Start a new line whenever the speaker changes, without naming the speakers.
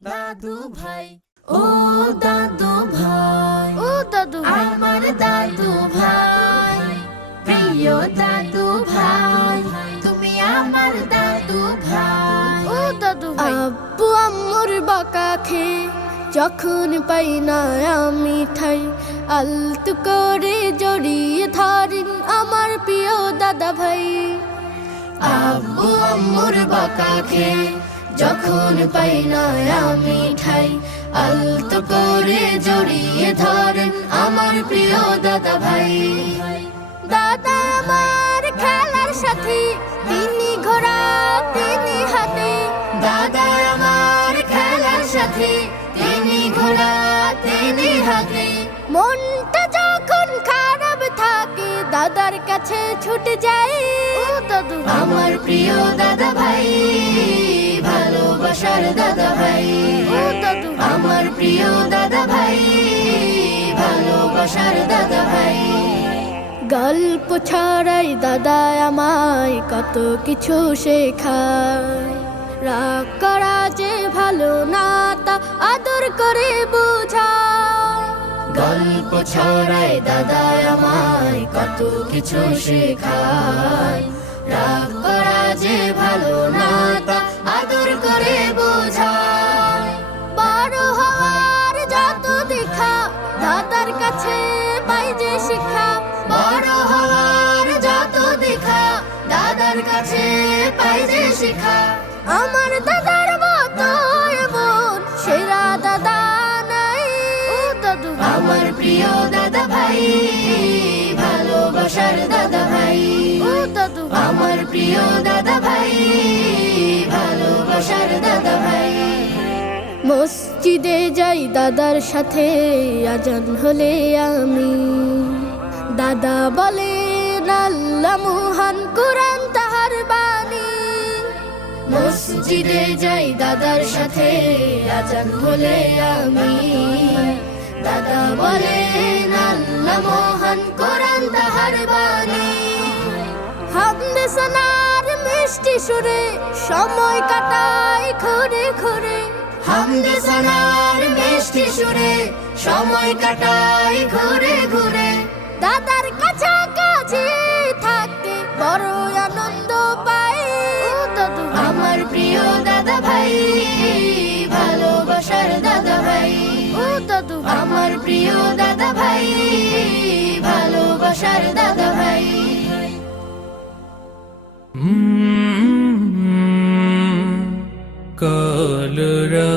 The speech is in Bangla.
দাদু ভাই ও দাদু ভাই
ও দাদু ভাই।
আমার দাদু ভাই প্রিয় দাদু ভাই তুমি আমার দাদু ভাই।
ও দাদু ভাই। আব্বু আম্মুর বাঁকা খেয়ে যখন পাই না আমি ঠাই আলতু করে জড়িয়ে ধরেন আমার প্রিয় দাদা ভাই।
আব্বু আম্মুর বাঁকা খেয়ে যখন পাই না আমি ঠাই, আলতো করে জড়িয়ে ধরেন আমার প্রিয় দাদা ভাই।
দাদা আমার খেলার সাথী, তিনি ঘোড়া, তিনি হাতে।
দাদা আমার খেলার সাথে, তিনি ঘোড়া, তিনি হাতে।
মনটা যখন খারাপ থাকে, দাদার কাছে ছুটে যাই। ও দাদু।
আমার প্রিয় দাদা দাদা ভাই ভালোবাসার দাদা ভাই
গল্প ছড়াই দাদা আমায় কত কিছু শেখায়। রাগ করা যে ভালো না তা আদর করে বোঝায়।
গল্প ছড়ায় দাদা আমায় কত কিছু শেখায়। শিখা
আমার দাদার মতো সেরা দাদা নাই। ও দাদু
আমার প্রিয় দাদা ভাই ভালোবাসার দাদা ভাই।
ও দাদু
আমার প্রিয় দাদা ভাই ভালোবাসার দাদা ভাই।
মসজিদে যাই দাদার সাথে আজান হলে আমি। দাদা বলে আল্লাহ মহান কোরআন তাহার বাণী।
মসজিদে যাই দাদার সাথে, আজান হলে আমি। দাদা বলে আল্লাহ মহান কোরআন তাহার বাণী।
হামদে সোনার মিষ্টি সুরে সময় কাটাই ঘুরে ঘুরে।
হামদে সানার মিষ্টি সুরে সময় কাটাই ঘুরে ঘুরে। আমার প্রিয় দাদা ভাই, ভালোবাসার দাদা ভাই
ও দাদু।
আমার প্রিয় দাদা ভাই, ভালোবাসার দাদা ভাই
কালরা